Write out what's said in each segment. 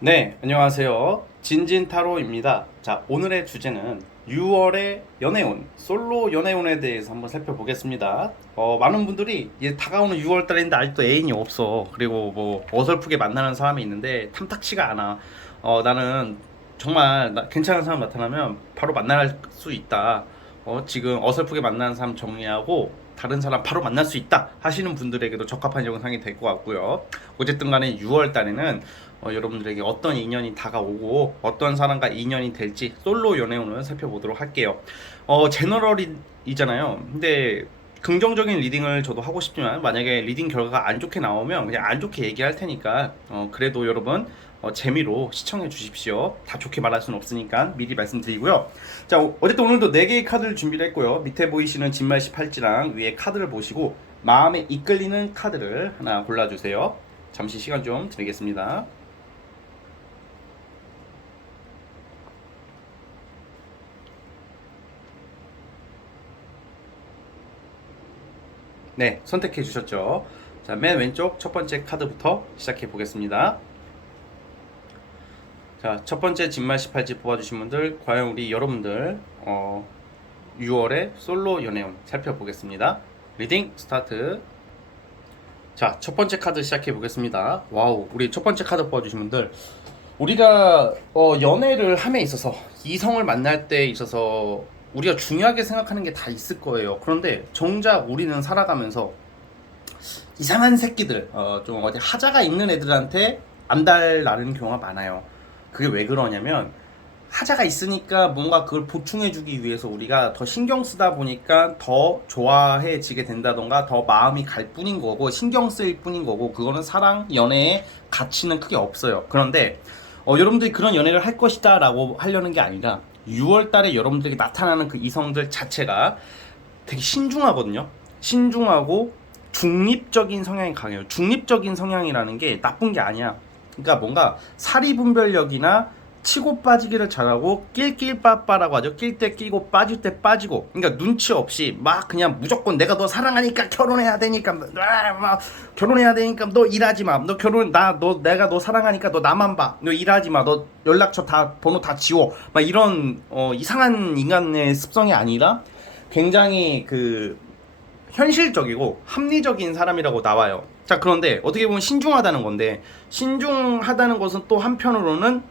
네, 안녕하세요. 진진타로입니다. 자, 오늘의 주제는 6월의 연애운, 솔로 연애운에 대해서 한번 살펴보겠습니다. 많은 분들이 이제 다가오는 6월 달인데 아직도 애인이 없어. 그리고 뭐 어설프게 만나는 사람이 있는데 탐탁치가 않아. 나는 정말 괜찮은 사람 나타나면 바로 만날 수 있다. 지금 어설프게 만나는 사람 정리하고 다른 사람 바로 만날 수 있다 하시는 분들에게도 적합한 영상이 될 것 같고요. 어쨌든 간에 6월 달에는 여러분들에게 어떤 인연이 다가오고 어떤 사람과 인연이 될지 솔로 연애운을 살펴보도록 할게요. 제너럴이잖아요. 근데 긍정적인 리딩을 저도 하고 싶지만 만약에 리딩 결과가 안 좋게 나오면 그냥 안 좋게 얘기할 테니까 그래도 여러분 재미로 시청해 주십시오. 다 좋게 말할 수는 없으니까 미리 말씀드리고요. 자, 어쨌든 오늘도 4개의 카드를 준비를 했고요. 밑에 보이시는 진말시 팔찌랑 위에 카드를 보시고 마음에 이끌리는 카드를 하나 골라주세요. 잠시 시간 좀 드리겠습니다. 네, 선택해 주셨죠. 자, 맨 왼쪽 첫 번째 카드부터 시작해 보겠습니다. 자, 첫 번째 진말 18지 뽑아주신 분들, 과연 우리 여러분들 6월의 솔로 연애운 살펴보겠습니다. 리딩 스타트. 자, 첫 번째 카드 시작해 보겠습니다. 와우, 우리 첫 번째 카드 뽑아주신 분들, 우리가 연애를 함에 있어서 이성을 만날 때 있어서 우리가 중요하게 생각하는 게 다 있을 거예요. 그런데 정작 우리는 살아가면서 이상한 새끼들, 좀 어디 하자가 있는 애들한테 안달 나는 경우가 많아요. 그게 왜 그러냐면 하자가 있으니까 뭔가 그걸 보충해주기 위해서 우리가 더 신경 쓰다 보니까 더 좋아해지게 된다던가 더 마음이 갈 뿐인 거고 신경 쓰일 뿐인 거고, 그거는 사랑, 연애의 가치는 크게 없어요. 그런데 여러분들이 그런 연애를 할 것이다 라고 하려는 게 아니라 6월 달에 여러분들에게 나타나는 그 이성들 자체가 되게 신중하거든요. 신중하고 중립적인 성향이 강해요. 중립적인 성향이라는 게 나쁜 게 아니야. 그러니까 뭔가 사리분별력이나 치고 빠지기를 잘하고 낄낄빠빠라고 하죠. 낄 때 끼고 빠질 때 빠지고. 그러니까 눈치 없이 막 그냥 무조건 내가 너 사랑하니까 결혼해야 되니까 막 결혼해야 되니까 너 일하지 마. 너 결혼 내가 너 사랑하니까 너 나만 봐. 너 일하지 마. 너 연락처 다 번호 다 지워. 막 이런 이상한 인간의 습성이 아니라 굉장히 그 현실적이고 합리적인 사람이라고 나와요. 자, 그런데 어떻게 보면 신중하다는 건데, 신중하다는 것은 또 한편으로는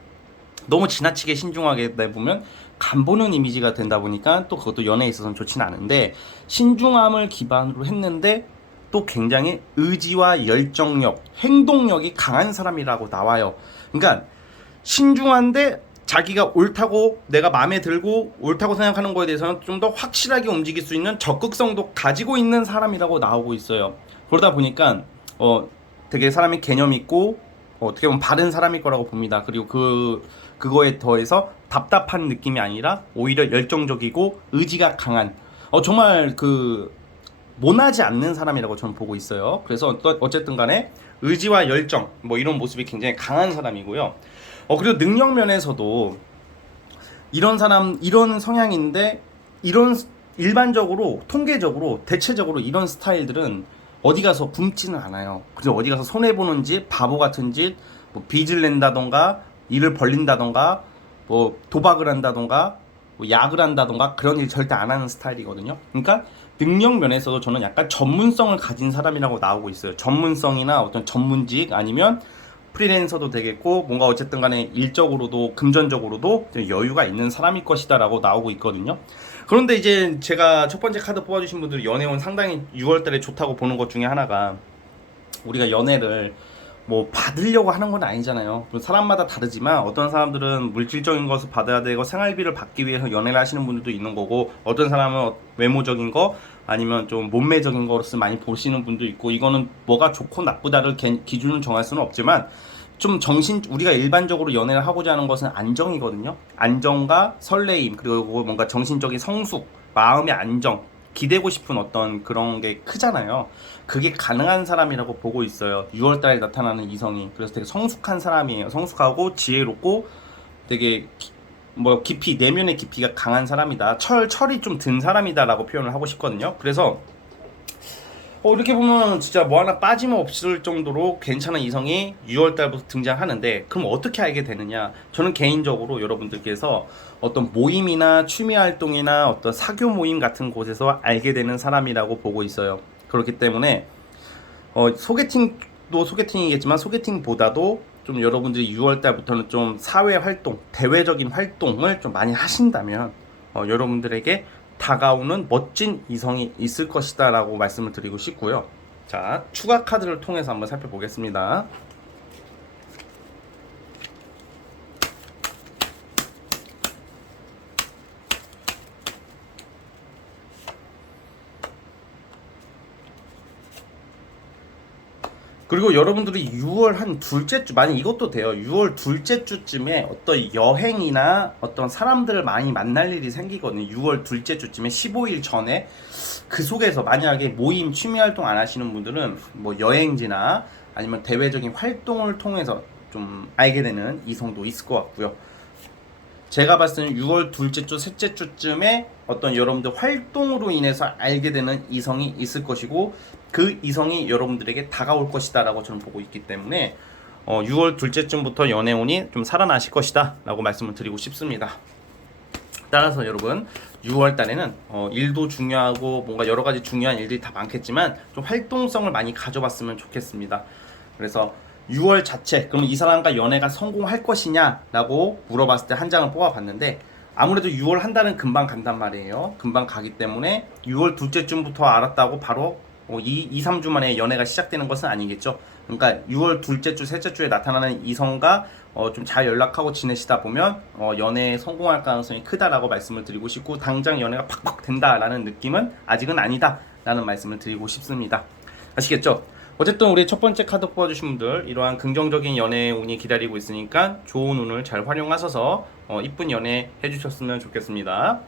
너무 지나치게 신중하게 보면 간보는 이미지가 된다 보니까 또 그것도 연애에 있어서는 좋지는 않은데, 신중함을 기반으로 했는데 또 굉장히 의지와 열정력, 행동력이 강한 사람이라고 나와요. 그러니까 신중한데 자기가 옳다고, 내가 마음에 들고 옳다고 생각하는 거에 대해서는 좀 더 확실하게 움직일 수 있는 적극성도 가지고 있는 사람이라고 나오고 있어요. 그러다 보니까 되게 사람이 개념 있고 어떻게 보면 바른 사람일 거라고 봅니다. 그리고 그거에 더해서 답답한 느낌이 아니라 오히려 열정적이고 의지가 강한, 정말 그 모나지 않는 사람이라고 저는 보고 있어요. 그래서 어쨌든 간에 의지와 열정 뭐 이런 모습이 굉장히 강한 사람이고요. 그리고 능력 면에서도 이런 사람, 이런 성향인데, 이런 일반적으로 통계적으로 대체적으로 이런 스타일들은 어디 가서 굶지는 않아요. 그래서 어디 가서 손해 보는 짓, 바보 같은 짓, 뭐 빚을 낸다던가 일을 벌린다던가 뭐 도박을 한다던가 뭐 약을 한다던가 그런 일 절대 안 하는 스타일이거든요. 그러니까 능력 면에서도 저는 약간 전문성을 가진 사람이라고 나오고 있어요. 전문성이나 어떤 전문직 아니면 프리랜서도 되겠고, 뭔가 어쨌든 간에 일적으로도 금전적으로도 여유가 있는 사람일 것이다 라고 나오고 있거든요. 그런데 이제 제가 첫 번째 카드 뽑아주신 분들이 연애운 상당히 6월달에 좋다고 보는 것 중에 하나가, 우리가 연애를 뭐 받으려고 하는 건 아니잖아요. 사람마다 다르지만 어떤 사람들은 물질적인 것을 받아야 되고 생활비를 받기 위해서 연애를 하시는 분들도 있는 거고, 어떤 사람은 외모적인 거 아니면 좀 몸매적인 거로서 많이 보시는 분도 있고, 이거는 뭐가 좋고 나쁘다를 기준을 정할 수는 없지만 좀 우리가 일반적으로 연애를 하고자 하는 것은 안정이거든요. 안정과 설레임, 그리고 뭔가 정신적인 성숙, 마음의 안정, 기대고 싶은 어떤 그런 게 크잖아요. 그게 가능한 사람이라고 보고 있어요. 6월달에 나타나는 이성이. 그래서 되게 성숙한 사람이에요. 성숙하고 지혜롭고 되게 깊이, 내면의 깊이가 강한 사람이다. 철이 좀 든 사람이다라고 표현을 하고 싶거든요. 그래서 이렇게 보면 진짜 뭐 하나 빠짐없을 정도로 괜찮은 이성이 6월달부터 등장하는데, 그럼 어떻게 알게 되느냐? 저는 개인적으로 여러분들께서 어떤 모임이나 취미 활동이나 어떤 사교 모임 같은 곳에서 알게 되는 사람이라고 보고 있어요. 그렇기 때문에 소개팅도 소개팅이겠지만, 소개팅보다도 좀 여러분들이 6월달부터는 좀 사회 활동, 대외적인 활동을 좀 많이 하신다면 여러분들에게 다가오는 멋진 이성이 있을 것이다 라고 말씀을 드리고 싶고요. 자, 추가 카드를 통해서 한번 살펴보겠습니다. 그리고 여러분들이 6월 한 둘째 주, 만약 이것도 돼요. 6월 둘째 주쯤에 어떤 여행이나 어떤 사람들을 많이 만날 일이 생기거든요. 6월 둘째 주쯤에 15일 전에. 그 속에서 만약에 모임, 취미 활동 안 하시는 분들은 뭐 여행지나 아니면 대외적인 활동을 통해서 좀 알게 되는 이성도 있을 것 같고요. 제가 봤을 때는 6월 둘째 주, 셋째 주쯤에 어떤 여러분들 활동으로 인해서 알게 되는 이성이 있을 것이고, 그 이성이 여러분들에게 다가올 것이다 라고 저는 보고 있기 때문에 6월 둘째쯤부터 연애운이 좀 살아나실 것이다 라고 말씀을 드리고 싶습니다. 따라서 여러분 6월 달에는 일도 중요하고 뭔가 여러 가지 중요한 일들이 다 많겠지만 좀 활동성을 많이 가져봤으면 좋겠습니다. 그래서 6월 자체, 그럼 이 사람과 연애가 성공할 것이냐 라고 물어봤을 때 한 장을 뽑아봤는데, 아무래도 6월 한 달은 금방 간단 말이에요. 금방 가기 때문에 6월 둘째쯤부터 알았다고 바로 2, 3주 만에 연애가 시작되는 것은 아니겠죠. 그러니까 6월 둘째 주, 셋째 주에 나타나는 이성과 좀 잘 연락하고 지내시다 보면 연애에 성공할 가능성이 크다라고 말씀을 드리고 싶고, 당장 연애가 팍팍 된다라는 느낌은 아직은 아니다 라는 말씀을 드리고 싶습니다. 아시겠죠? 어쨌든 우리 첫 번째 카드 뽑아주신 분들, 이러한 긍정적인 연애 운이 기다리고 있으니까 좋은 운을 잘 활용하셔서 이쁜 연애 해주셨으면 좋겠습니다.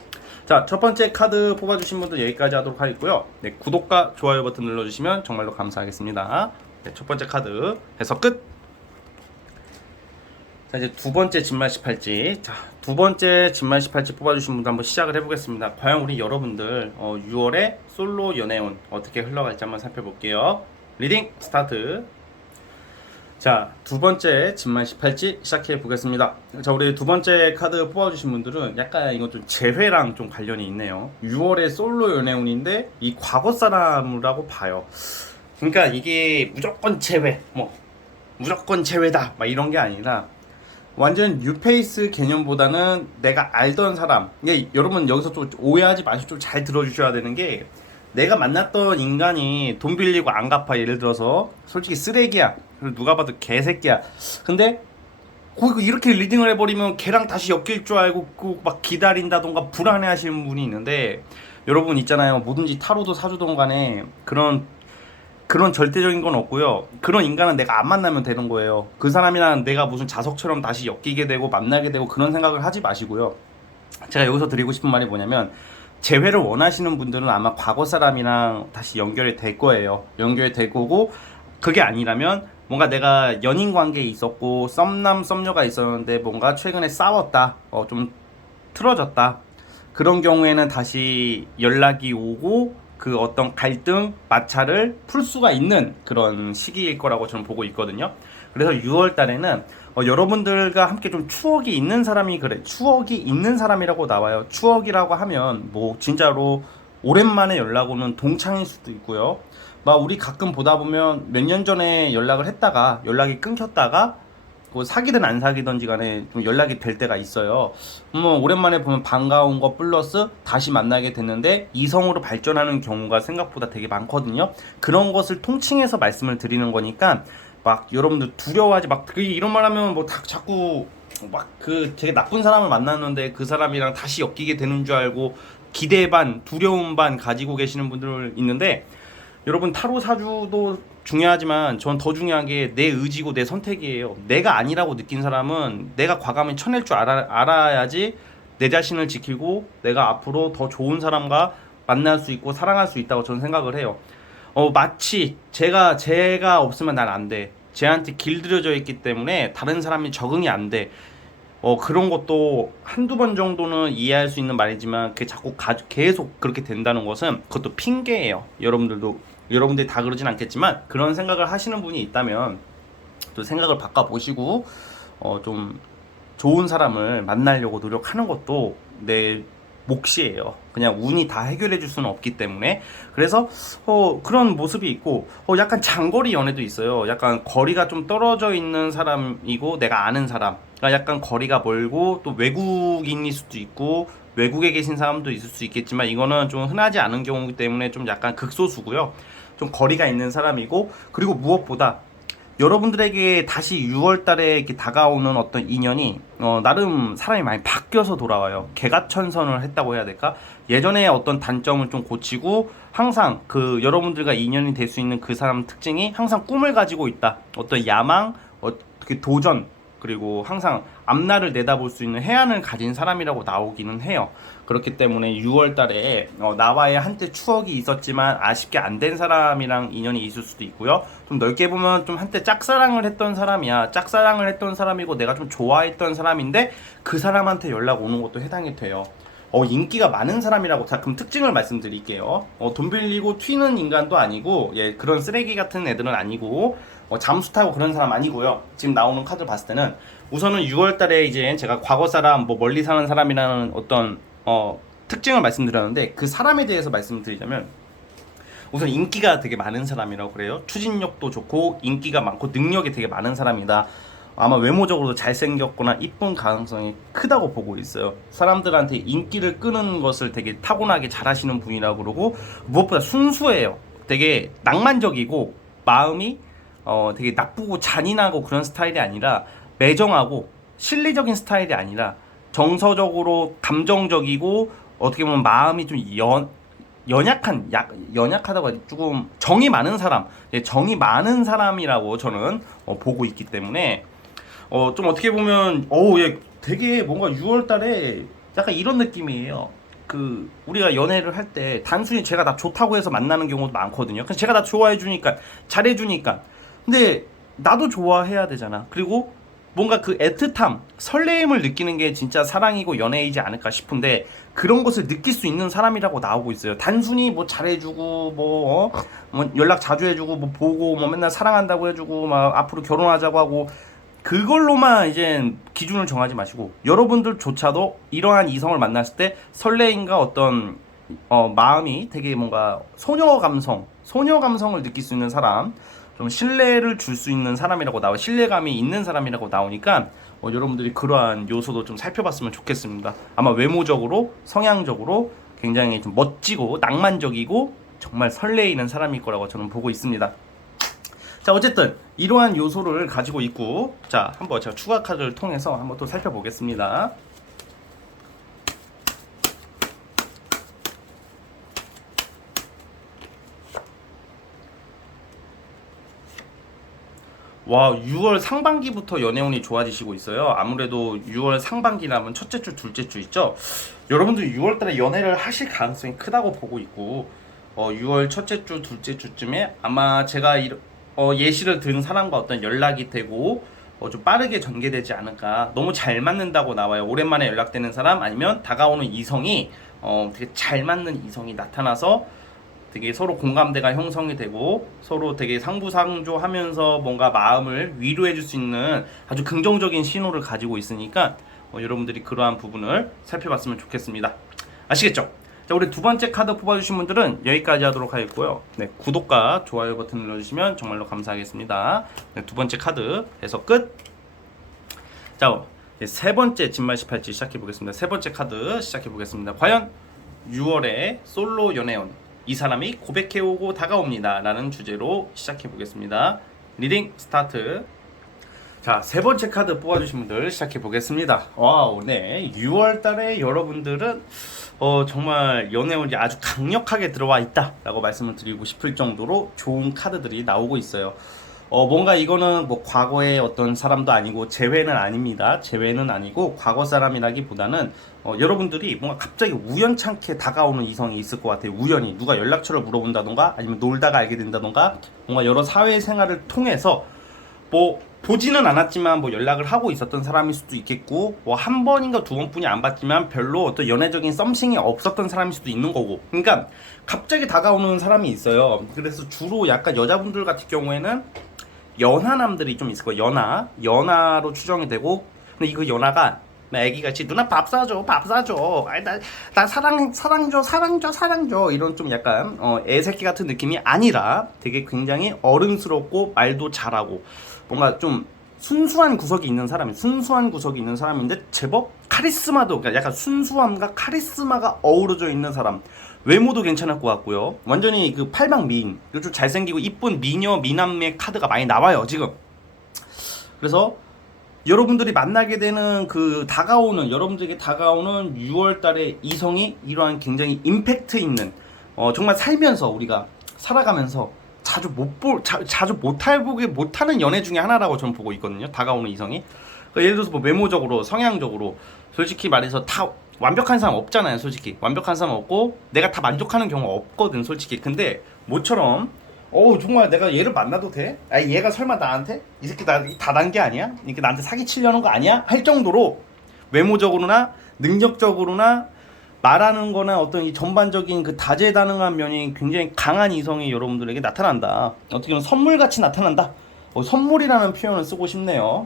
자, 첫 번째 카드 뽑아주신 분들 여기까지 하도록 하겠고요. 네, 구독과 좋아요 버튼 눌러주시면 정말로 감사하겠습니다. 네, 첫 번째 카드 해서 끝! 자, 이제 두 번째 진말시 팔찌. 자, 두 번째 진말시 팔찌 뽑아주신 분들 한번 시작을 해보겠습니다. 과연 우리 여러분들 6월에 솔로 연애운 어떻게 흘러갈지 한번 살펴볼게요. 리딩 스타트. 자, 두 번째 진말시 팔찌 시작해 보겠습니다. 자, 우리 두 번째 카드 뽑아주신 분들은 약간 이건 좀 재회랑 좀 관련이 있네요. 6월에 솔로 연애운인데 이 과거 사람이라고 봐요. 그러니까 이게 무조건 재회, 뭐 무조건 재회다 막 이런 게 아니라 완전 뉴페이스 개념보다는 내가 알던 사람. 이게 여러분 여기서 좀 오해하지 마시고 좀 잘 들어주셔야 되는 게, 내가 만났던 인간이 돈 빌리고 안 갚아. 예를 들어서 솔직히 쓰레기야. 누가 봐도 개새끼야. 근데 이렇게 리딩을 해버리면 걔랑 다시 엮일 줄 알고 막 기다린다던가 불안해하시는 분이 있는데, 여러분 있잖아요. 뭐든지 타로도 사주던 간에 그런 절대적인 건 없고요. 그런 인간은 내가 안 만나면 되는 거예요. 그 사람이랑 내가 무슨 자석처럼 다시 엮이게 되고 만나게 되고 그런 생각을 하지 마시고요. 제가 여기서 드리고 싶은 말이 뭐냐면, 재회를 원하시는 분들은 아마 과거 사람이랑 다시 연결이 될 거예요. 연결이 될 거고, 그게 아니라면 뭔가 내가 연인 관계에 있었고 썸남 썸녀가 있었는데 뭔가 최근에 싸웠다, 좀 틀어졌다, 그런 경우에는 다시 연락이 오고 그 어떤 갈등, 마찰을 풀 수가 있는 그런 시기일 거라고 저는 보고 있거든요. 그래서 6월 달에는 여러분들과 함께 좀 추억이 있는 사람이, 그래, 추억이 있는 사람이라고 나와요. 추억이라고 하면 뭐 진짜로 오랜만에 연락 오는 동창일 수도 있고요. 막 우리 가끔 보다 보면 몇 년 전에 연락을 했다가 연락이 끊겼다가 뭐 사귀든 안 사귀든지 간에 좀 연락이 될 때가 있어요. 뭐 오랜만에 보면 반가운 거 플러스 다시 만나게 됐는데 이성으로 발전하는 경우가 생각보다 되게 많거든요. 그런 것을 통칭해서 말씀을 드리는 거니까 막 여러분들 두려워하지, 막 이런 말 하면 뭐 다 자꾸 막 그 되게 나쁜 사람을 만났는데 그 사람이랑 다시 엮이게 되는 줄 알고 기대 반 두려움 반 가지고 계시는 분들 있는데, 여러분 타로 사주도 중요하지만 전 더 중요한 게 내 의지고 내 선택이에요. 내가 아니라고 느낀 사람은 내가 과감히 쳐낼 줄 알아야지 내 자신을 지키고 내가 앞으로 더 좋은 사람과 만날 수 있고 사랑할 수 있다고 저는 생각을 해요. 마치 제가 없으면 난 안 돼. 쟤한테 길들여져 있기 때문에 다른 사람이 적응이 안 돼. 그런 것도 한두 번 정도는 이해할 수 있는 말이지만 그게 자꾸 계속 그렇게 된다는 것은 그것도 핑계예요. 여러분들도 여러분들이 다 그러진 않겠지만 그런 생각을 하시는 분이 있다면 또 생각을 바꿔보시고 좀 좋은 사람을 만나려고 노력하는 것도 내 몫이에요. 그냥 운이 다 해결해 줄 수는 없기 때문에. 그래서 그런 모습이 있고 약간 장거리 연애도 있어요. 약간 거리가 좀 떨어져 있는 사람이고 내가 아는 사람, 그러니까 약간 거리가 멀고 또 외국인일 수도 있고 외국에 계신 사람도 있을 수 있겠지만 이거는 좀 흔하지 않은 경우이기 때문에 좀 약간 극소수고요. 좀 거리가 있는 사람이고, 그리고 무엇보다 여러분들에게 다시 6월 달에 이렇게 다가오는 어떤 인연이 나름 사람이 많이 바뀌어서 돌아와요. 개가천선을 했다고 해야 될까? 예전에 어떤 단점을 좀 고치고 항상 그 여러분들과 인연이 될 수 있는 그 사람 특징이 항상 꿈을 가지고 있다. 어떤 야망, 어떻게 도전, 그리고 항상 앞날을 내다볼 수 있는 해안을 가진 사람이라고 나오기는 해요. 그렇기 때문에 6월 달에 나와의 한때 추억이 있었지만 아쉽게 안 된 사람이랑 인연이 있을 수도 있고요. 좀 넓게 보면 좀 한때 짝사랑을 했던 사람이야. 짝사랑을 했던 사람이고 내가 좀 좋아했던 사람인데 그 사람한테 연락 오는 것도 해당이 돼요. 인기가 많은 사람이라고. 자, 그럼 특징을 말씀드릴게요. 돈 빌리고 튀는 인간도 아니고, 예, 그런 쓰레기 같은 애들은 아니고, 잠수 타고 그런 사람 아니고요. 지금 나오는 카드 봤을 때는 우선은 6월 달에 이제 제가 과거 사람, 뭐 멀리 사는 사람이라는 어떤 특징을 말씀드렸는데, 그 사람에 대해서 말씀드리자면 우선 인기가 되게 많은 사람이라고 그래요. 추진력도 좋고 인기가 많고 능력이 되게 많은 사람이다. 아마 외모적으로도 잘생겼거나 이쁜 가능성이 크다고 보고 있어요. 사람들한테 인기를 끄는 것을 되게 타고나게 잘하시는 분이라고 그러고, 무엇보다 순수해요. 되게 낭만적이고 마음이 되게 나쁘고 잔인하고 그런 스타일이 아니라 매정하고 실리적인 스타일이 아니라 정서적으로 감정적이고 어떻게 보면 마음이 좀 연약하다고 하지, 조금 정이 많은 사람, 정이 많은 사람이라고 저는 보고 있기 때문에 좀 어떻게 보면 예, 되게 뭔가 6월 달에 약간 이런 느낌이에요. 그 우리가 연애를 할 때 단순히 제가 다 좋다고 해서 만나는 경우도 많거든요. 그래서 제가 다 좋아해 주니까, 잘해 주니까. 근데 나도 좋아해야 되잖아. 그리고 뭔가 그 애틋함, 설레임을 느끼는 게 진짜 사랑이고 연애이지 않을까 싶은데 그런 것을 느낄 수 있는 사람이라고 나오고 있어요. 단순히 뭐 잘해주고 뭐 연락 자주 해주고 뭐 보고 뭐 맨날 사랑한다고 해주고 막 앞으로 결혼하자고 하고 그걸로만 이제 기준을 정하지 마시고, 여러분들조차도 이러한 이성을 만났을 때 설레임과 어떤 마음이 되게 뭔가 소녀 감성을 느낄 수 있는 사람, 좀 신뢰를 줄 수 있는 사람이라고 나와, 신뢰감이 있는 사람이라고 나오니까 여러분들이 그러한 요소도 좀 살펴봤으면 좋겠습니다. 아마 외모적으로, 성향적으로 굉장히 좀 멋지고 낭만적이고 정말 설레이는 사람일 거라고 저는 보고 있습니다. 자, 어쨌든 이러한 요소를 가지고 있고, 자, 한번 제가 추가 카드를 통해서 한번 또 살펴보겠습니다. 와, 6월 상반기부터 연애운이 좋아지시고 있어요. 아무래도 6월 상반기라면 첫째 주, 둘째 주 있죠. 여러분들 6월 달에 연애를 하실 가능성이 크다고 보고 있고, 6월 첫째 주, 둘째 주쯤에 아마 제가 예시를 든 사람과 어떤 연락이 되고 좀 빠르게 전개되지 않을까. 너무 잘 맞는다고 나와요. 오랜만에 연락되는 사람, 아니면 다가오는 이성이 되게 잘 맞는 이성이 나타나서 되게 서로 공감대가 형성이 되고 서로 되게 상부상조하면서 뭔가 마음을 위로해 줄 수 있는 아주 긍정적인 신호를 가지고 있으니까 여러분들이 그러한 부분을 살펴봤으면 좋겠습니다. 아시겠죠? 자, 우리 두 번째 카드 뽑아주신 분들은 여기까지 하도록 하겠고요. 네, 구독과 좋아요 버튼 눌러주시면 정말로 감사하겠습니다. 네, 두 번째 카드 해서 끝. 자, 세 번째 진말18지 시작해 보겠습니다. 세 번째 카드 시작해 보겠습니다. 과연 6월에 솔로 연애운, 이 사람이 고백해오고 다가옵니다 라는 주제로 시작해 보겠습니다. 리딩 스타트. 자, 세 번째 카드 뽑아주신 분들 시작해 보겠습니다. 와우, 네, 6월 달에 여러분들은 정말 연애운이 아주 강력하게 들어와 있다 라고 말씀을 드리고 싶을 정도로 좋은 카드들이 나오고 있어요. 뭔가 이거는 뭐 과거의 어떤 사람도 아니고 재회는 아닙니다. 재회는 아니고 과거 사람이라기보다는 여러분들이 뭔가 갑자기 우연찮게 다가오는 이성이 있을 것 같아요. 우연히 누가 연락처를 물어본다던가 아니면 놀다가 알게 된다던가 뭔가 여러 사회생활을 통해서 뭐 보지는 않았지만 뭐 연락을 하고 있었던 사람일 수도 있겠고, 뭐 한 번인가 두 번뿐이 안 봤지만 별로 어떤 연애적인 썸씽이 없었던 사람일 수도 있는 거고. 그러니까 갑자기 다가오는 사람이 있어요. 그래서 주로 약간 여자분들 같은 경우에는 연하남들이 좀 있을 거예요. 연하로 추정이 되고, 근데 이거 연하가 애기같이 누나 밥 사줘, 밥 사줘, 아이 나 사랑 줘 이런 좀 약간 애새끼 같은 느낌이 아니라 되게 굉장히 어른스럽고 말도 잘하고 뭔가 좀 순수한 구석이 있는 사람인데 제법 카리스마도, 그러니까 약간 순수함과 카리스마가 어우러져 있는 사람. 외모도 괜찮을 것 같고요. 완전히 그 팔방 미인, 그리고 좀 잘생기고 이쁜 미녀 미남의 카드가 많이 나와요 지금. 그래서 여러분들이 만나게 되는 여러분들에게 다가오는 6월달의 이성이 이러한 굉장히 임팩트 있는, 정말 살면서 우리가 살아가면서 자주 못하는 연애 중에 하나라고 저는 보고 있거든요. 다가오는 이성이. 그러니까 예를 들어서 뭐 외모적으로, 성향적으로, 솔직히 말해서 다 완벽한 사람 없잖아요. 솔직히 완벽한 사람 없고 내가 다 만족하는 경우가 없거든 솔직히. 근데 모처럼 정말 내가 얘를 만나도 돼? 아니 얘가 설마 나한테? 이 새끼 나 다단 게 아니야? 이렇게 나한테 사기치려는 거 아니야? 할 정도로 외모적으로나 능력적으로나 말하는 거나 어떤 이 전반적인 그 다재다능한 면이 굉장히 강한 이성이 여러분들에게 나타난다. 어떻게 보면 선물같이 나타난다. 선물이라는 표현을 쓰고 싶네요.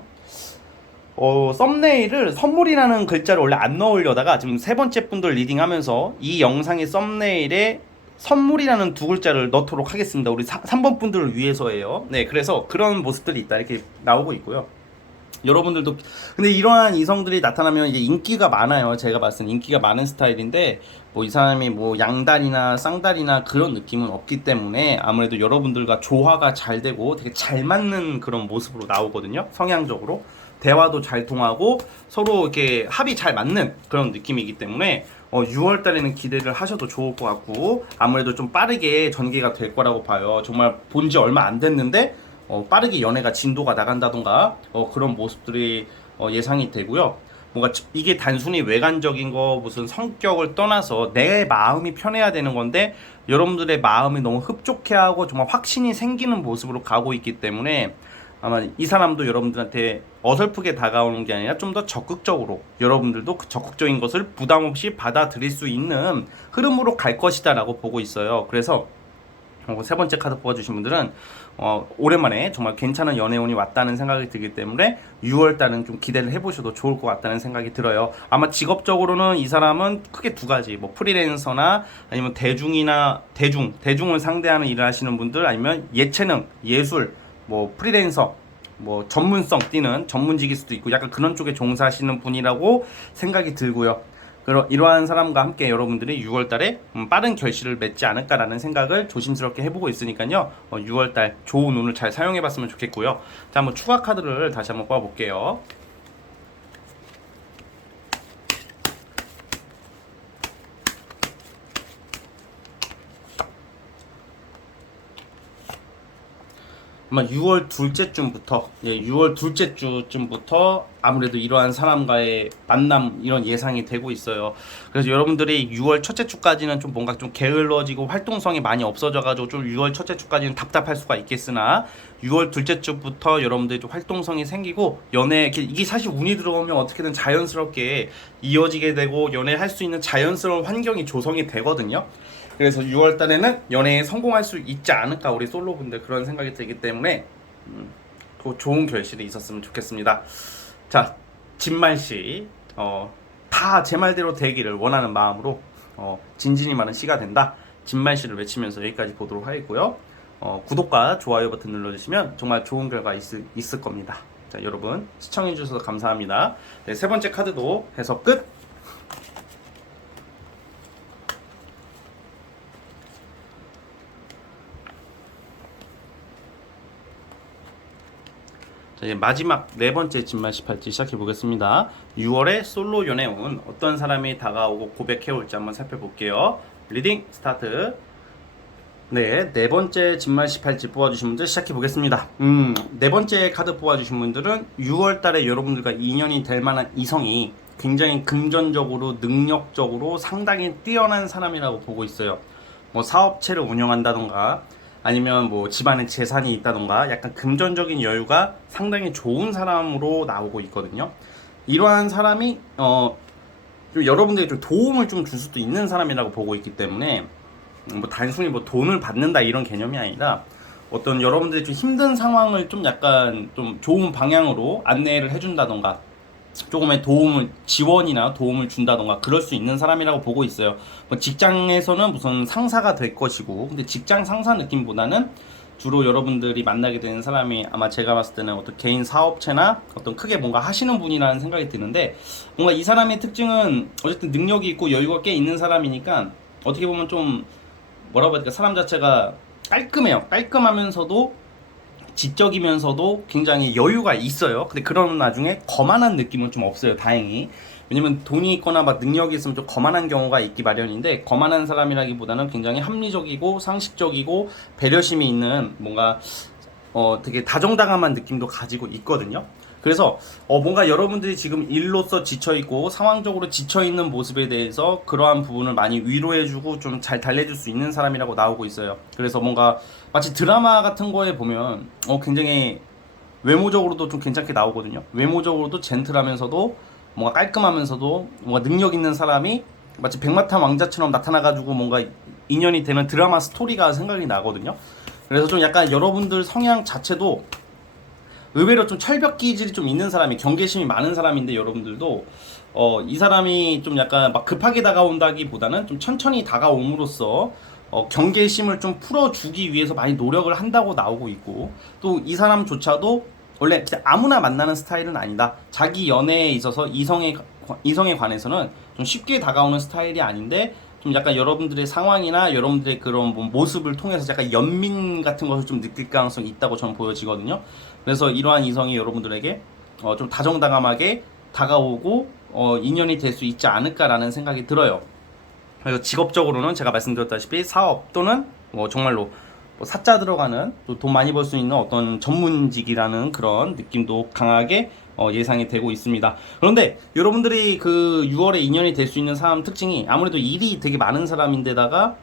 썸네일을 선물이라는 글자를 원래 안 넣으려다가 지금 세 번째 분들 리딩하면서 이 영상의 썸네일에 선물이라는 두 글자를 넣도록 하겠습니다. 우리 3번 분들을 위해서예요. 네, 그래서 그런 모습들이 있다 이렇게 나오고 있고요. 여러분들도 근데 이러한 이성들이 나타나면 이제 인기가 많아요. 제가 봤을 때 인기가 많은 스타일인데 뭐 이 사람이 뭐 양다리나 쌍다리나 그런 느낌은 없기 때문에 아무래도 여러분들과 조화가 잘 되고 되게 잘 맞는 그런 모습으로 나오거든요. 성향적으로 대화도 잘 통하고 서로 이렇게 합이 잘 맞는 그런 느낌이기 때문에 6월 달에는 기대를 하셔도 좋을 것 같고, 아무래도 좀 빠르게 전개가 될 거라고 봐요. 정말 본지 얼마 안 됐는데 빠르게 연애가 진도가 나간다던가 그런 모습들이 예상이 되고요. 뭔가 이게 단순히 외관적인 거 무슨 성격을 떠나서 내 마음이 편해야 되는 건데 여러분들의 마음이 너무 흡족해하고 정말 확신이 생기는 모습으로 가고 있기 때문에 아마 이 사람도 여러분들한테 어설프게 다가오는 게 아니라 좀 더 적극적으로, 여러분들도 그 적극적인 것을 부담 없이 받아들일 수 있는 흐름으로 갈 것이다 라고 보고 있어요. 그래서 세 번째 카드 뽑아주신 분들은 오랜만에 정말 괜찮은 연애운이 왔다는 생각이 들기 때문에 6월달은 좀 기대를 해보셔도 좋을 것 같다는 생각이 들어요. 아마 직업적으로는 이 사람은 크게 두 가지, 뭐 프리랜서나 아니면 대중을 상대하는 일을 하시는 분들, 아니면 예체능, 예술, 뭐 프리랜서, 뭐 전문성 띠는 전문직일 수도 있고 약간 그런 쪽에 종사하시는 분이라고 생각이 들고요. 이러한 사람과 함께 여러분들이 6월달에 빠른 결실을 맺지 않을까라는 생각을 조심스럽게 해보고 있으니까요. 6월달 좋은 운을 잘 사용해봤으면 좋겠고요. 자, 한번 추가 카드를 다시 한번 뽑아볼게요. 아마 6월 둘째 주쯤부터, 6월 둘째 주쯤부터 아무래도 이러한 사람과의 만남 이런 예상이 되고 있어요. 그래서 여러분들이 6월 첫째 주까지는 좀 뭔가 좀 게을러지고 활동성이 많이 없어져가지고 좀 6월 첫째 주까지는 답답할 수가 있겠으나 6월 둘째 주부터 여러분들이 좀 활동성이 생기고 연애, 이게 사실 운이 들어오면 어떻게든 자연스럽게 이어지게 되고 연애할 수 있는 자연스러운 환경이 조성이 되거든요. 그래서 6월 달에는 연애에 성공할 수 있지 않을까, 우리 솔로분들 그런 생각이 들기 때문에 더 좋은 결실이 있었으면 좋겠습니다. 자, 진만씨, 다 제 말대로 되기를 원하는 마음으로 진진이 많은 씨가 된다, 진만씨를 외치면서 여기까지 보도록 하겠고요. 구독과 좋아요 버튼 눌러주시면 정말 좋은 결과 있을 겁니다. 자, 여러분 시청해주셔서 감사합니다. 네, 세 번째 카드도 해서 끝! 이제 마지막 네 번째 진맛이 팔찌 시작해 보겠습니다. 6월에 솔로 연애운 어떤 사람이 다가오고 고백해 올지 한번 살펴볼게요. 리딩 스타트. 네, 네 번째 진맛이 팔찌 뽑아주신 분들 시작해 보겠습니다. 네 번째 카드 뽑아주신 분들은 6월 달에 여러분들과 인연이 될 만한 이성이 굉장히 금전적으로 능력적으로 상당히 뛰어난 사람이라고 보고 있어요. 뭐 사업체를 운영한다던가 아니면 뭐 집안에 재산이 있다던가 약간 금전적인 여유가 상당히 좋은 사람으로 나오고 있거든요. 이러한 사람이 좀 여러분들에게 좀 도움을 좀 줄 수도 있는 사람이라고 보고 있기 때문에 뭐 단순히 뭐 돈을 받는다 이런 개념이 아니라 어떤 여러분들이 좀 힘든 상황을 좀 약간 좀 좋은 방향으로 안내를 해준다던가 조금의 도움을 지원이나 도움을 준다던가 그럴 수 있는 사람이라고 보고 있어요. 뭐 직장에서는 무슨 상사가 될 것이고, 근데 직장 상사 느낌보다는 주로 여러분들이 만나게 되는 사람이 아마 제가 봤을 때는 어떤 개인 사업체나 어떤 크게 뭔가 하시는 분이라는 생각이 드는데, 뭔가 이 사람의 특징은 어쨌든 능력이 있고 여유가 꽤 있는 사람이니까 어떻게 보면 좀 뭐라고 해야 될까, 사람 자체가 깔끔해요. 깔끔하면서도 지적이면서도 굉장히 여유가 있어요. 근데 그런 나중에 거만한 느낌은 좀 없어요, 다행히. 왜냐면 돈이 있거나 막 능력이 있으면 좀 거만한 경우가 있기 마련인데, 거만한 사람이라기보다는 굉장히 합리적이고 상식적이고 배려심이 있는 뭔가 되게 다정다감한 느낌도 가지고 있거든요. 그래서 뭔가 여러분들이 지금 일로서 지쳐있고 상황적으로 지쳐있는 모습에 대해서 그러한 부분을 많이 위로해주고 좀 잘 달래줄 수 있는 사람이라고 나오고 있어요. 그래서 뭔가 마치 드라마 같은 거에 보면 굉장히 외모적으로도 좀 괜찮게 나오거든요. 외모적으로도 젠틀하면서도 뭔가 깔끔하면서도 뭔가 능력 있는 사람이 마치 백마탄 왕자처럼 나타나가지고 뭔가 인연이 되는 드라마 스토리가 생각이 나거든요. 그래서 좀 약간 여러분들 성향 자체도 의외로 좀 철벽 기질이 좀 있는 사람이, 경계심이 많은 사람인데, 여러분들도 이 사람이 좀 약간 막 급하게 다가온다기보다는 좀 천천히 다가옴으로써 경계심을 좀 풀어주기 위해서 많이 노력을 한다고 나오고 있고, 또 이 사람조차도 원래 그냥 아무나 만나는 스타일은 아니다. 자기 연애에 있어서 이성에 관해서는 좀 쉽게 다가오는 스타일이 아닌데, 좀 약간 여러분들의 상황이나 여러분들의 그런 뭐 모습을 통해서 약간 연민 같은 것을 좀 느낄 가능성이 있다고 저는 보여지거든요. 그래서 이러한 이성이 여러분들에게 좀 다정다감하게 다가오고 인연이 될 수 있지 않을까라는 생각이 들어요. 그래서 직업적으로는 제가 말씀드렸다시피 사업 또는 뭐 정말로 뭐 사자 들어가는 또 돈 많이 벌 수 있는 어떤 전문직이라는 그런 느낌도 강하게 예상이 되고 있습니다. 그런데 여러분들이 그 6월에 인연이 될 수 있는 사람 특징이 아무래도 일이 되게 많은 사람인데다가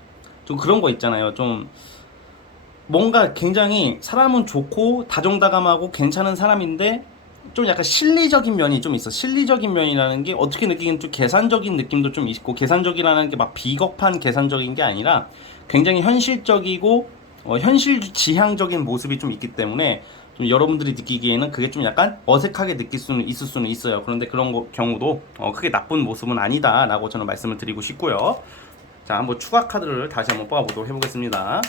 좀 그런 거 있잖아요. 좀 뭔가 굉장히 사람은 좋고 다정다감하고 괜찮은 사람인데 좀 약간 실리적인 면이 좀 있어. 실리적인 면이라는 게 어떻게 느끼기엔 좀 계산적인 느낌도 좀 있고, 계산적이라는 게 막 비겁한 계산적인 게 아니라 굉장히 현실적이고 현실 지향적인 모습이 좀 있기 때문에 좀 여러분들이 느끼기에는 그게 좀 약간 어색하게 느낄 수는 있을 수는 있어요. 그런데 그런 경우도 크게 나쁜 모습은 아니다라고 저는 말씀을 드리고 싶고요. 자, 한번 추가 카드를 다시 한번 뽑아보도록 해보겠습니다.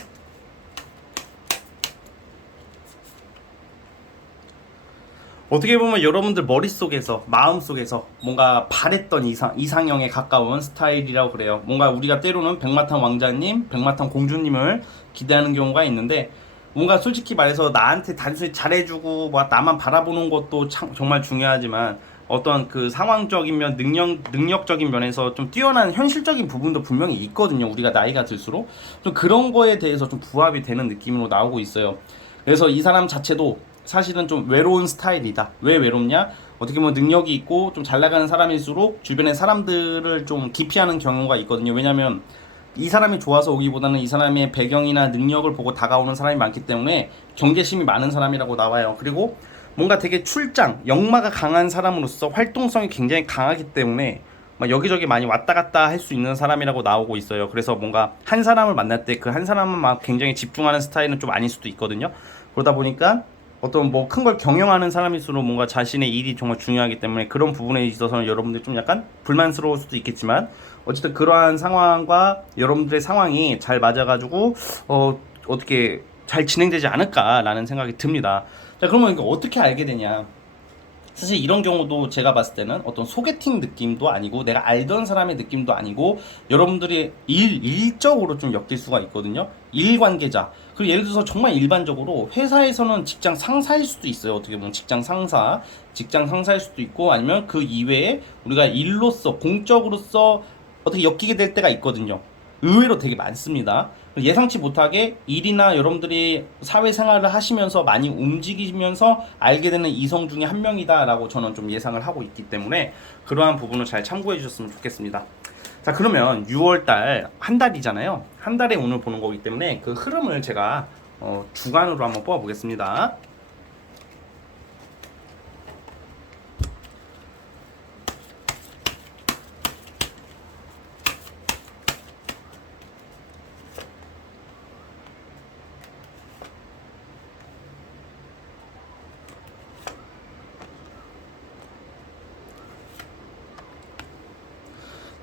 어떻게 보면 여러분들 머릿속에서, 마음속에서 뭔가 바랬던 이상형에 가까운 스타일이라고 그래요. 뭔가 우리가 때로는 백마탄 왕자님, 백마탄 공주님을 기대하는 경우가 있는데, 뭔가 솔직히 말해서 나한테 단순히 잘해주고 뭐 나만 바라보는 것도 정말 중요하지만, 어떤 그 상황적인 면, 능력적인 면에서 좀 뛰어난 현실적인 부분도 분명히 있거든요. 우리가 나이가 들수록 좀 그런 거에 대해서 좀 부합이 되는 느낌으로 나오고 있어요. 그래서 이 사람 자체도 사실은 좀 외로운 스타일이다. 왜 외롭냐? 어떻게 보면 능력이 있고 좀 잘 나가는 사람일수록 주변의 사람들을 좀 기피하는 경우가 있거든요. 왜냐면 이 사람이 좋아서 오기보다는 이 사람의 배경이나 능력을 보고 다가오는 사람이 많기 때문에 경계심이 많은 사람이라고 나와요. 그리고 뭔가 되게 역마가 강한 사람으로서 활동성이 굉장히 강하기 때문에 막 여기저기 많이 왔다 갔다 할 수 있는 사람이라고 나오고 있어요. 그래서 뭔가 한 사람을 만날 때 그 한 사람은 막 굉장히 집중하는 스타일은 좀 아닐 수도 있거든요. 그러다 보니까 어떤 뭐 큰 걸 경영하는 사람일수록 뭔가 자신의 일이 정말 중요하기 때문에 그런 부분에 있어서는 여러분들 좀 약간 불만스러울 수도 있겠지만, 어쨌든 그러한 상황과 여러분들의 상황이 잘 맞아가지고 어떻게 잘 진행되지 않을까라는 생각이 듭니다. 자, 그러면 이거 어떻게 알게 되냐? 사실 이런 경우도 제가 봤을 때는 어떤 소개팅 느낌도 아니고 내가 알던 사람의 느낌도 아니고, 여러분들이 일적으로 좀 엮일 수가 있거든요. 일 관계자. 그리고 예를 들어서 정말 일반적으로 회사에서는 직장 상사일 수도 있어요. 어떻게 보면 직장 상사일 수도 있고, 아니면 그 이외에 우리가 일로서 공적으로서 어떻게 엮이게 될 때가 있거든요. 의외로 되게 많습니다. 예상치 못하게 일이나 여러분들이 사회생활을 하시면서 많이 움직이면서 알게 되는 이성 중에 한 명이다라고 저는 좀 예상을 하고 있기 때문에 그러한 부분을 잘 참고해 주셨으면 좋겠습니다. 자, 그러면 6월달 한 달이잖아요. 한 달에 운을 보는 거기 때문에 그 흐름을 제가 주간으로 한번 뽑아 보겠습니다.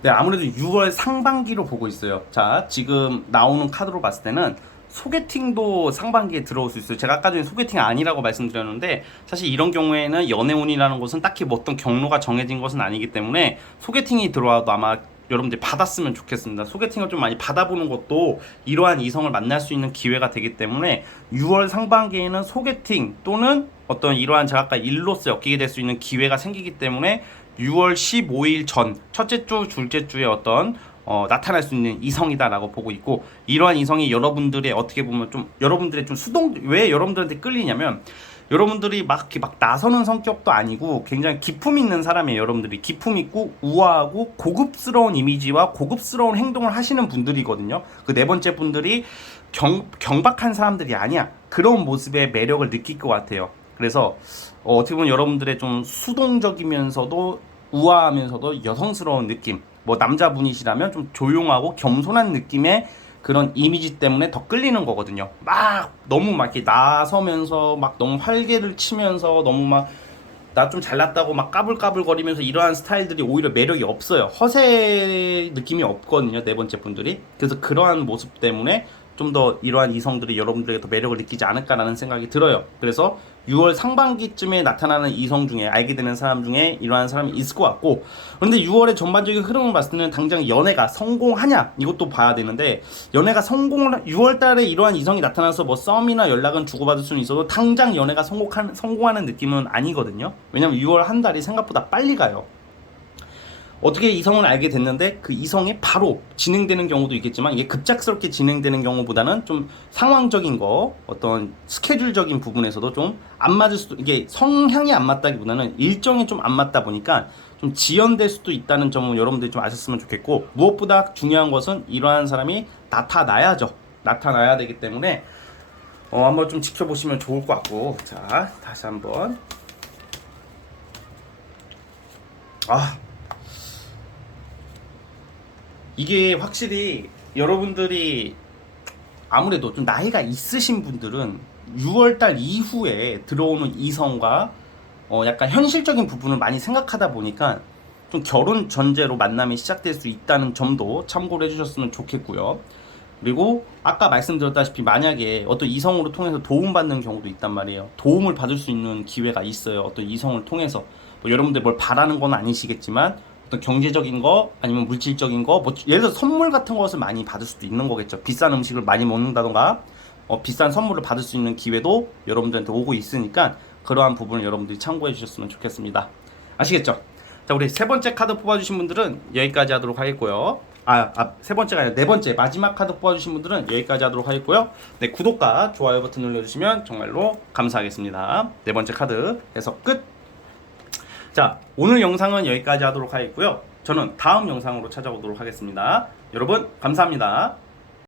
네, 아무래도 6월 상반기로 보고 있어요. 자, 지금 나오는 카드로 봤을 때는 소개팅도 상반기에 들어올 수 있어요. 제가 아까 전에 소개팅 아니라고 말씀드렸는데 사실 이런 경우에는 연애운이라는 것은 딱히 뭐 어떤 경로가 정해진 것은 아니기 때문에 소개팅이 들어와도 아마 여러분들이 받았으면 좋겠습니다. 소개팅을 좀 많이 받아보는 것도 이러한 이성을 만날 수 있는 기회가 되기 때문에 6월 상반기에는 소개팅 또는 어떤 이러한 제가 아까 일로서 엮이게 될 수 있는 기회가 생기기 때문에 6월 15일 전 첫째 주, 둘째 주에 어떤 나타날 수 있는 이성이다라고 보고 있고, 이러한 이성이 여러분들의 어떻게 보면 좀 여러분들의 좀 왜 여러분들한테 끌리냐면 여러분들이 막 나서는 성격도 아니고 굉장히 기품 있는 사람이에요. 여러분들이 기품 있고 우아하고 고급스러운 이미지와 고급스러운 행동을 하시는 분들이거든요. 그 네 번째 분들이 경박한 사람들이 아니야. 그런 모습의 매력을 느낄 것 같아요. 그래서 어떻게 보면 여러분들의 좀 수동적이면서도 우아하면서도 여성스러운 느낌, 뭐 남자분이시라면 좀 조용하고 겸손한 느낌의 그런 이미지 때문에 더 끌리는 거거든요. 막 너무 막 이렇게 나서면서 막 너무 활개를 치면서 너무 막 나 좀 잘났다고 막 까불까불거리면서 이러한 스타일들이 오히려 매력이 없어요. 허세 느낌이 없거든요, 네 번째 분들이. 그래서 그러한 모습 때문에 좀 더 이러한 이성들이 여러분들에게 더 매력을 느끼지 않을까라는 생각이 들어요. 그래서 6월 상반기쯤에 나타나는 이성 중에 알게 되는 사람 중에 이러한 사람이 있을 것 같고, 그런데 6월의 전반적인 흐름을 봤을 때는 당장 연애가 성공하냐 이것도 봐야 되는데, 연애가 성공을 6월 달에 이러한 이성이 나타나서 뭐 썸이나 연락은 주고받을 수는 있어도 당장 연애가 성공하는 느낌은 아니거든요. 왜냐면 6월 한 달이 생각보다 빨리 가요. 어떻게 이성을 알게 됐는데 그 이성이 바로 진행되는 경우도 있겠지만, 이게 급작스럽게 진행되는 경우보다는 좀 상황적인 거, 어떤 스케줄적인 부분에서도 좀 안 맞을 수도, 이게 성향이 안 맞다기보다는 일정이 좀 안 맞다 보니까 좀 지연될 수도 있다는 점을 여러분들이 좀 아셨으면 좋겠고, 무엇보다 중요한 것은 이러한 사람이 나타나야죠. 나타나야 되기 때문에 한번 좀 지켜보시면 좋을 것 같고. 자, 다시 한번 이게 확실히 여러분들이 아무래도 좀 나이가 있으신 분들은 6월달 이후에 들어오는 이성과 약간 현실적인 부분을 많이 생각하다 보니까 좀 결혼 전제로 만남이 시작될 수 있다는 점도 참고를 해주셨으면 좋겠고요. 그리고 아까 말씀드렸다시피 만약에 어떤 이성으로 통해서 도움받는 경우도 있단 말이에요. 도움을 받을 수 있는 기회가 있어요. 어떤 이성을 통해서. 뭐 여러분들 뭘 바라는 건 아니시겠지만 어떤 경제적인 거 아니면 물질적인 거, 뭐 예를 들어 선물 같은 것을 많이 받을 수도 있는 거겠죠. 비싼 음식을 많이 먹는다던가 비싼 선물을 받을 수 있는 기회도 여러분들한테 오고 있으니까 그러한 부분을 여러분들이 참고해 주셨으면 좋겠습니다. 아시겠죠? 자, 우리 세 번째 카드 뽑아주신 분들은 여기까지 하도록 하겠고요. 세 번째가 아니라 네 번째 마지막 카드 뽑아주신 분들은 여기까지 하도록 하겠고요. 네, 구독과 좋아요 버튼 눌러주시면 정말로 감사하겠습니다. 네 번째 카드 해석 끝. 자, 오늘 영상은 여기까지 하도록 하겠고요. 저는 다음 영상으로 찾아오도록 하겠습니다. 여러분, 감사합니다.